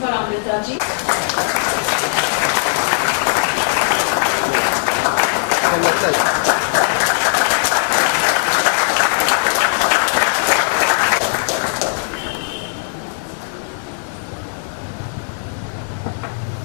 for Amrita ji.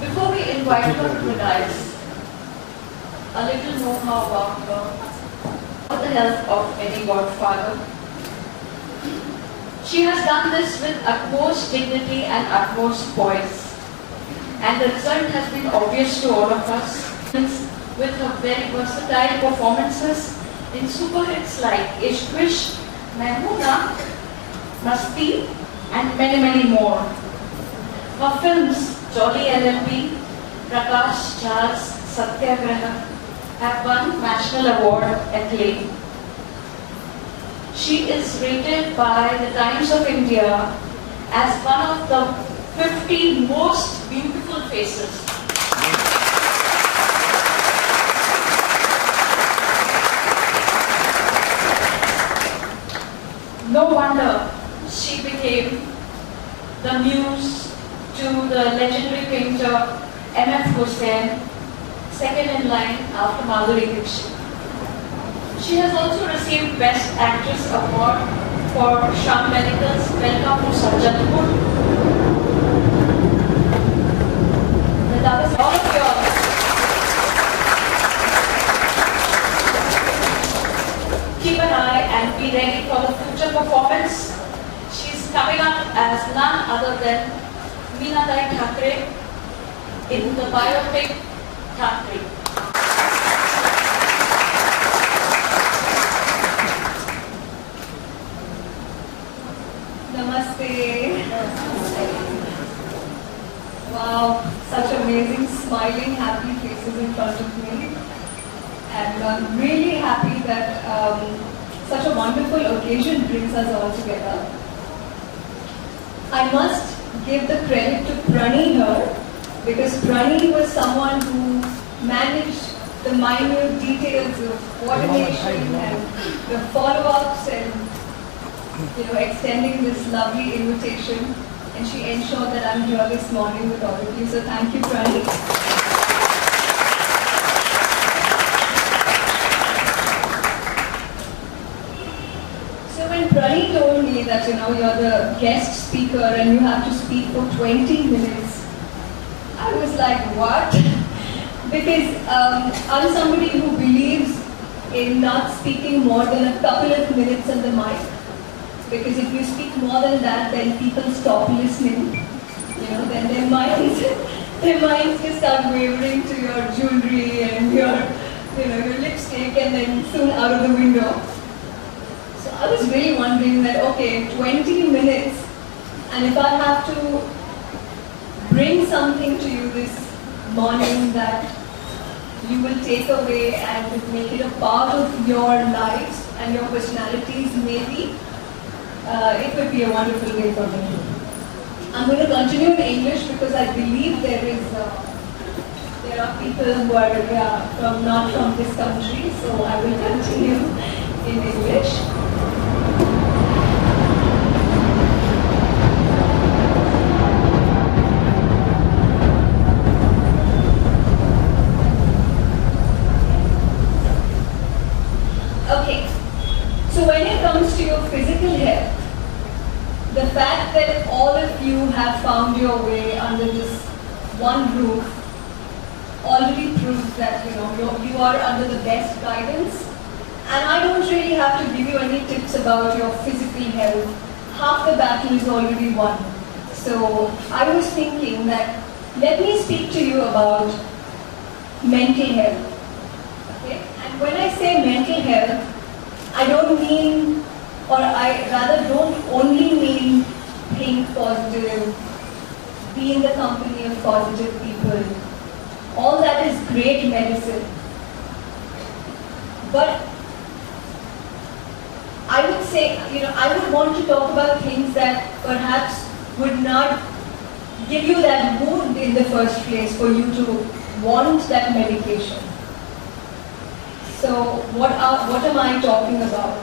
Before we invite her to the dais, a little know-how about her, with the help of any godfather. She has done this with utmost dignity and utmost poise. And the result has been obvious to all of us with her very versatile performances in super hits like Ishq Vishk, Mehmoona, Masti, and many, many more. Her films Jolly LLB, Prakash Jha's Satyagraha have won national award acclaim. She is rated by the Times of India as one of the 50 most beautiful faces. No wonder she became the muse to the legendary painter M.F. Hussain, second in line after Madhuri Dixit. She has also received Best Actress Award for Shyam Benegal's Welcome to Sajjanpur. That is all of yours. Keep an eye and be ready for the future performance. She's coming up as none other than Meenadai Thackeray in the biopic Thackeray. Namaste. Wow, such amazing, smiling, happy faces in front of me. And I'm really happy that such a wonderful occasion brings us all together. I must give the credit to Prani here, because Prani was someone who managed the minute details of coordination and the follow-ups and extending this lovely invitation, and she ensured that I'm here this morning with all of you. So thank you, Prani. So when Prani told me that you're the guest speaker and you have to speak for 20 minutes, I was like, what? Because I'm somebody who believes in not speaking more than a couple of minutes on the mic. Because if you speak more than that, then people stop listening. Then their minds just start wavering to your jewelry and your lipstick, and then soon out of the window. So I was really wondering that, okay, 20 minutes, and if I have to bring something to you this morning that you will take away and make it a part of your lives and your personalities, maybe, it would be a wonderful day for me. I'm going to continue in English because I believe there are people who are not from this country, so I will continue in English. Okay, so when it comes to your physical health, the fact that all of you have found your way under this one roof already proves that you are under the best guidance. And I don't really have to give you any tips about your physical health. Half the battle is already won. So I was thinking that let me speak to you about mental health. Okay? And when I say mental health, I don't mean, or I rather don't only mean think positive, be in the company of positive people. All that is great medicine. But I would say, I would want to talk about things that perhaps would not give you that mood in the first place for you to want that medication. So what am I talking about?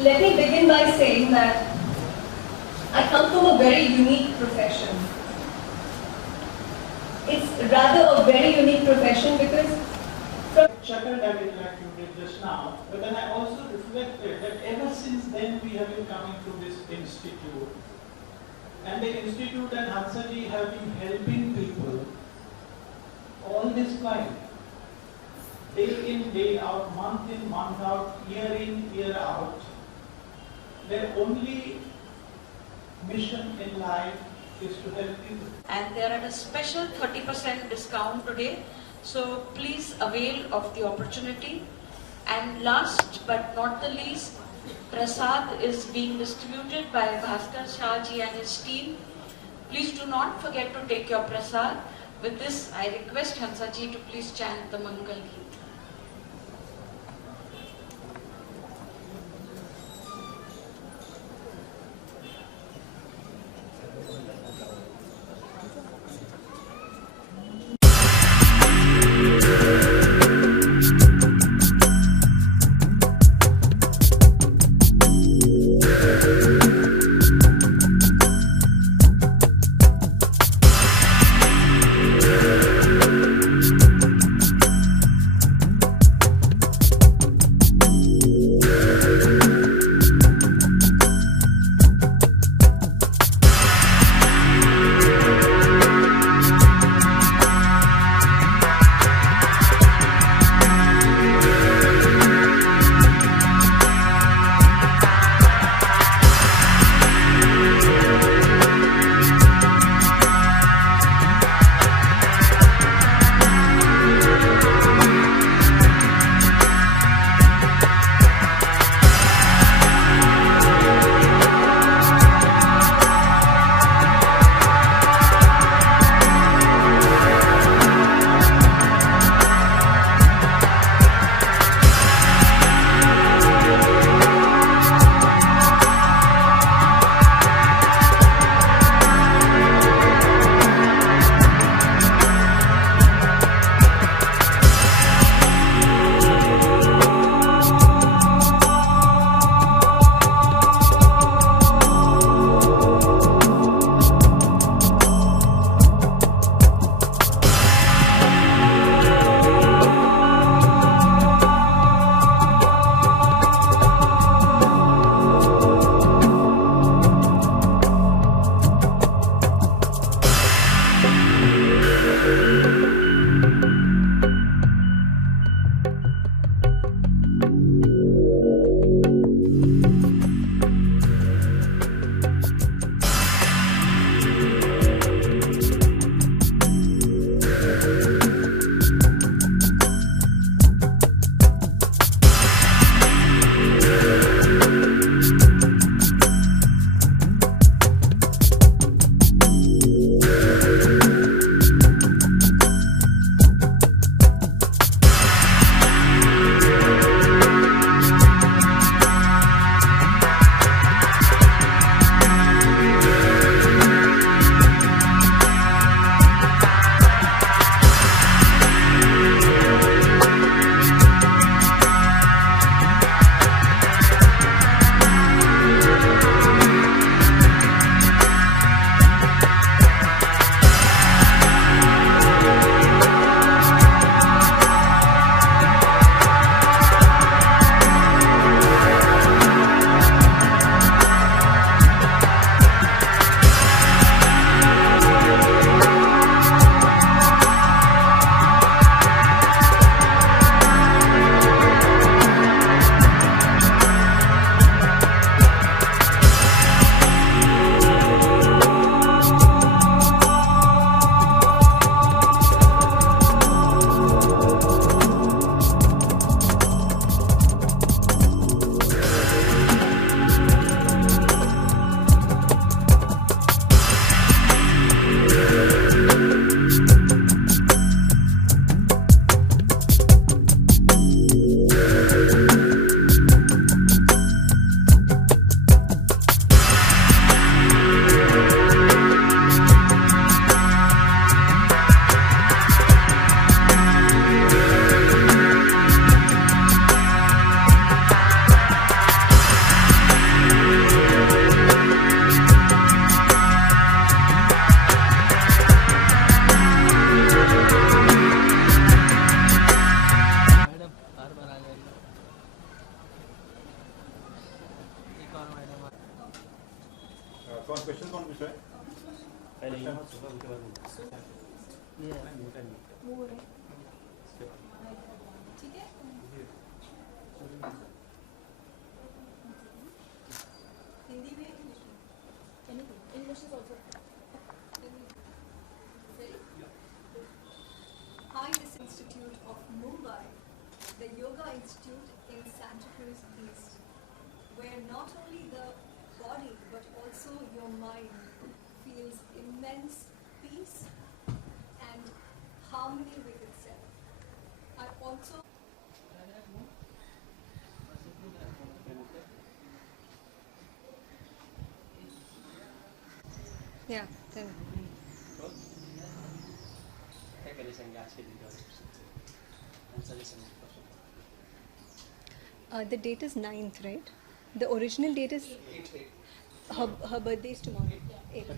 Let me begin by saying that I come from a unique profession. It's rather a very unique profession because chuckled at it like you did just now, but then I also reflected that ever since then we have been coming to this institute. And the institute and Hansaji have been helping people all this while. Day in, day out, month in, month out, year in, year out. Their only mission in life is to help people. And they're at a special 30% discount today. So please avail of the opportunity. And last but not the least, Prasad is being distributed by Bhaskar Shahji and his team. Please do not forget to take your Prasad. With this, I request Hansaji to please chant the Mangal Geet. पहले यहाँ सुबह उनके बाद ये वो हो रहा है ठीक है हिंदी में इंग्लिश में English is also. I, this Institute of Mumbai, the Yoga Institute in Santa Cruz East, where not only the body but also your mind feels immense peace and harmony with itself. I also क्या कहना चाहेंगे आज के दिन के बारे में? the date is 9th, right? The original date is her birthday is tomorrow. 8th.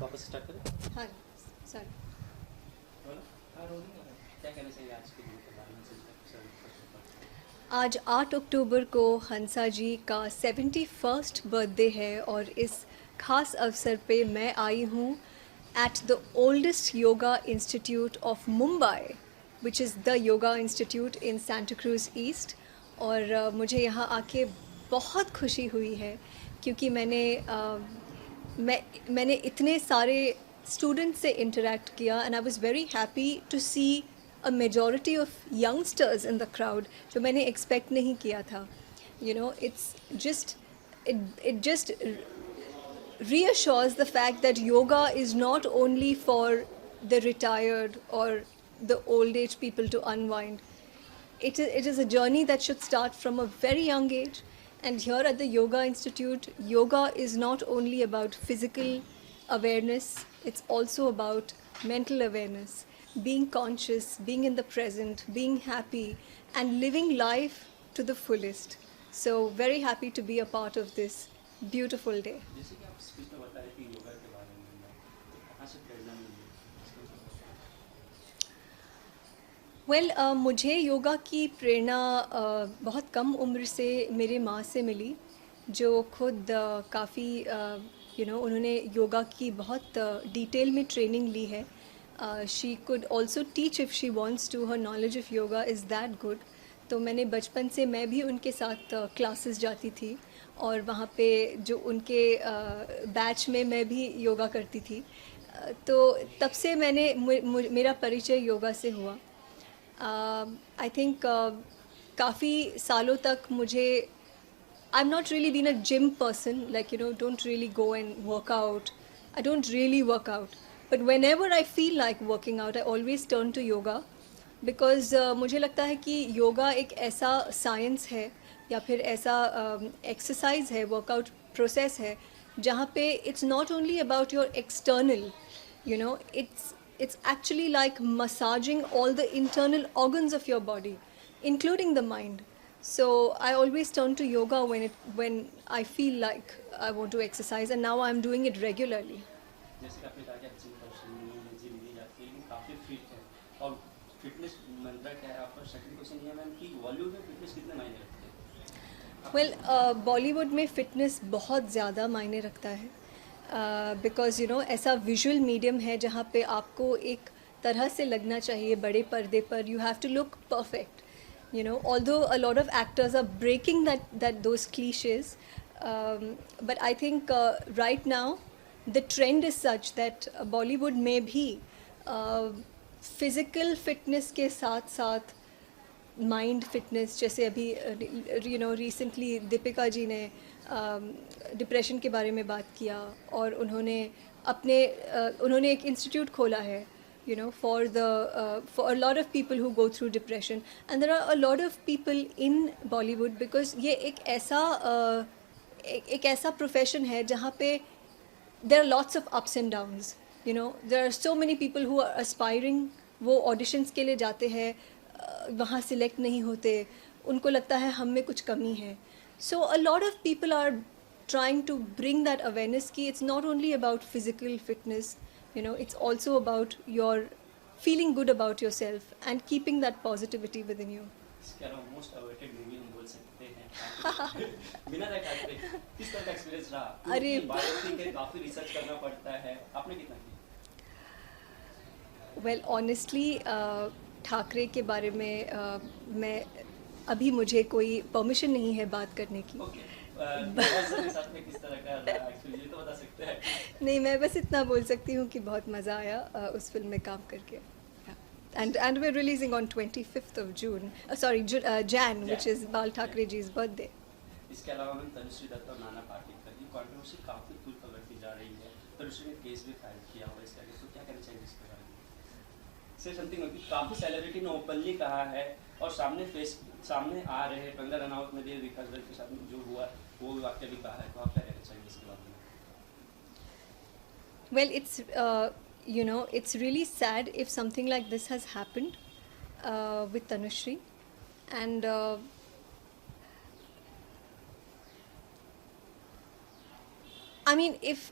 वापस स्टार्ट करें? हाँ, sorry. क्या कहना चाहेंगे आज के दिन के बारे में? आज 8 अक्टूबर को हंसा जी का 71st बर्थडे है और इस खास अवसर पे मैं आई हूँ at the oldest yoga institute of Mumbai which is the yoga institute in Santa cruise east. और मुझे यहाँ आके बहुत खुशी हुई है क्योंकि मैंने इतने सारे स्टूडेंट्स से इंटरेक्ट किया and I was very happy to see a majority of youngsters in the crowd जो मैंने expect नहीं किया था. You know, it just reassures the fact that yoga is not only for the retired or the old age people to unwind. It is a journey that should start from a very young age. And here at the Yoga Institute, yoga is not only about physical awareness, it's also about mental awareness. Being conscious, being in the present, being happy and living life to the fullest. So very happy to be a part of this beautiful day. जैसे कि आप speech में बता रहे थे योगा के बारे में, कहाँ से प्रेरणा मिली? Well, मुझे योगा की प्रेरणा बहुत कम उम्र से मेरे माँ से मिली जो खुद काफ़ी उन्होंने योगा की बहुत डिटेल में ट्रेनिंग ली है. She could also teach if she wants to. Her knowledge of yoga is that good. तो मैंने बचपन से मैं भी उनके साथ क्लासेस जाती थी और वहाँ पे जो उनके बैच में मैं भी योगा करती थी. तो तब से मेरा परिचय योगा से हुआ. आई थिंक काफ़ी सालों तक मुझे I'm not really been a gym person, like don't really go and work out. I don't really work out. But whenever I feel like working out, I always turn to yoga because मुझे लगता है कि योगा एक ऐसा science है या फिर ऐसा एक्सरसाइज है, वर्कआउट प्रोसेस है जहाँ पे it's not only about your external, it's actually like massaging all the internal organs of your body, including the mind. So I always turn to yoga when I feel like I want to exercise, and now I'm doing it regularly. जैसे कि आपने कहा कि gym नहीं जाती लेकिन काफ़ी fit है और फिटनेस मंत्रा क्या है आपका? सेकंड क्वेश्चन ये है मैम कि बॉलीवुड में फिटनेस कितने मायने रखते हैं? Well, बॉलीवुड में फ़िटनेस बहुत ज़्यादा मायने रखता है बिकॉज़ ऐसा विजुअल मीडियम है जहाँ पे आपको एक तरह से लगना चाहिए बड़े पर्दे पर. You have to look perfect. Although a lot of actors are breaking those cliches, but I think right now the trend is such that Bollywood में भी physical fitness के साथ साथ mind fitness, जैसे अभी recently दीपिका जी ने डिप्रेशन के बारे में बात किया और उन्होंने एक इंस्टीट्यूट खोला है for a lot of people who go through depression, and there are a lot of people in Bollywood because ये एक ऐसा प्रोफेशन है जहाँ पे there are lots of ups and downs. There are so many people who are aspiring. वो auditions के लिए जाते हैं, वहाँ select नहीं होते, उनको लगता है हम में कुछ कमी है. So a lot of people are trying to bring that awareness कि it's not only about physical fitness. It's also about your feeling good about yourself and keeping that positivity within you. इसके अलावा most awaited movie हम बोल सकते हैं बिना ठाकरे किस तरह का एक्सपीरियंस रहा? अरे बायोपिक है, काफी रिसर्च करना पड़ता है, आपने कितना किया? वेल ऑनेस्टली ठाकरे के बारे में मैं अभी मुझे कोई परमिशन नहीं है बात करने की. ओके, प्रभास के साथ में किस तरह का रहा एक्चुअली, ये तो बता सकते हैं? नहीं, मैं बस इतना बोल सकती हूँ कि बहुत मज़ा आया उस फिल्म में काम करके. And we're releasing on 25th of June. Sorry, Jan, which is Bal Thackeray ji's birthday. इसके अलावा मैं तनुश्री दत्त और नाना पाटेकर की कंट्रोवर्सी काफी फुल पकड़ती जा रही है. तनुश्री ने केस भी फाइल किया हुआ इसके आगे, तो क्या कहना चाहिए इसके बारे में? से समथिंग कि काफी सेलिब्रिटी ने ओपनली कहा है और सामने आ रहे हैं. कंगना रनावत ने भी विकास दत्त के साथ जो हुआ वो वाक्य भी कहा है, तो आप क्या कहना चाहिए इसके बारे में? Well, it's it's really sad if something like this has happened with Tanushri, and I mean, if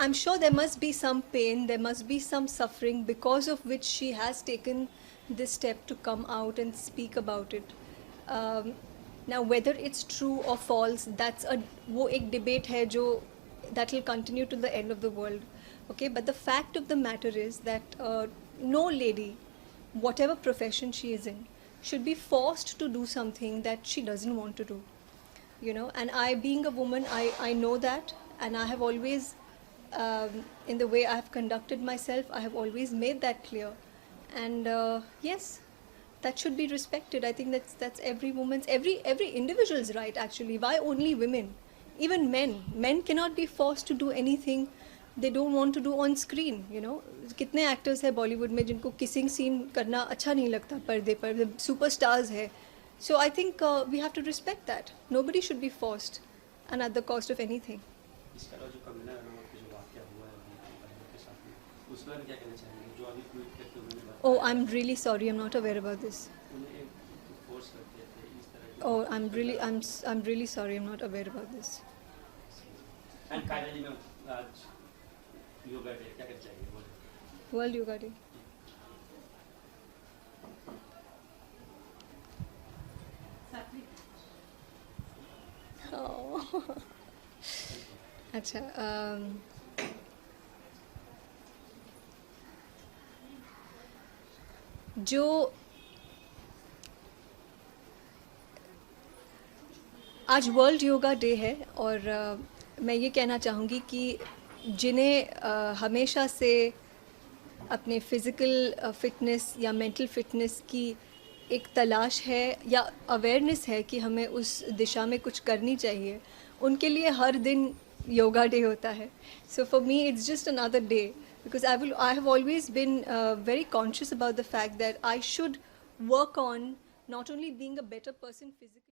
I'm sure there must be some pain, there must be some suffering because of which she has taken this step to come out and speak about it. Now, whether it's true or false, वो एक debate है जो that will continue to the end of the world. Okay, but the fact of the matter is that no lady, whatever profession she is in, should be forced to do something that she doesn't want to do. And I, being a woman, I know that, and I have always, in the way I have conducted myself, I have always made that clear. And yes, that should be respected. I think that's every woman's, every individual's right actually. Why only women? Even men cannot be forced to do anything they don't want to do on screen. कितने actors है बॉलीवुड में जिनको kissing scene करना अच्छा नहीं लगता पर्दे पर, सुपरस्टार्स है. So I think we have to respect that. Nobody should be forced and at the cost of anything. इसके अलावा जो कंगना रनावत का जो वाक्य हुआ है के साथ में, उस पर क्या कहना चाहेंगे? जो अभी ट्वीट करके उन्होंने बताया. Oh, I'm really sorry. I'm not aware about this. उन्हें फोर्स करते थे इस तरह की. Oh, I'm really sorry. I'm not aware about this. And finally मैं आज योगा डे क्या कहना चाहिए बोले? World Yoga Day. Oh. अच्छा. जो आज वर्ल्ड योगा डे है और मैं ये कहना चाहूँगी कि जिन्हें हमेशा से अपने फिज़िकल फ़िटनेस या मेंटल फ़िटनेस की एक तलाश है या अवेयरनेस है कि हमें उस दिशा में कुछ करनी चाहिए, उनके लिए हर दिन योगा डे होता है. So for me it's just another day because I have always been very conscious about the fact that I should work on not only being a better person physically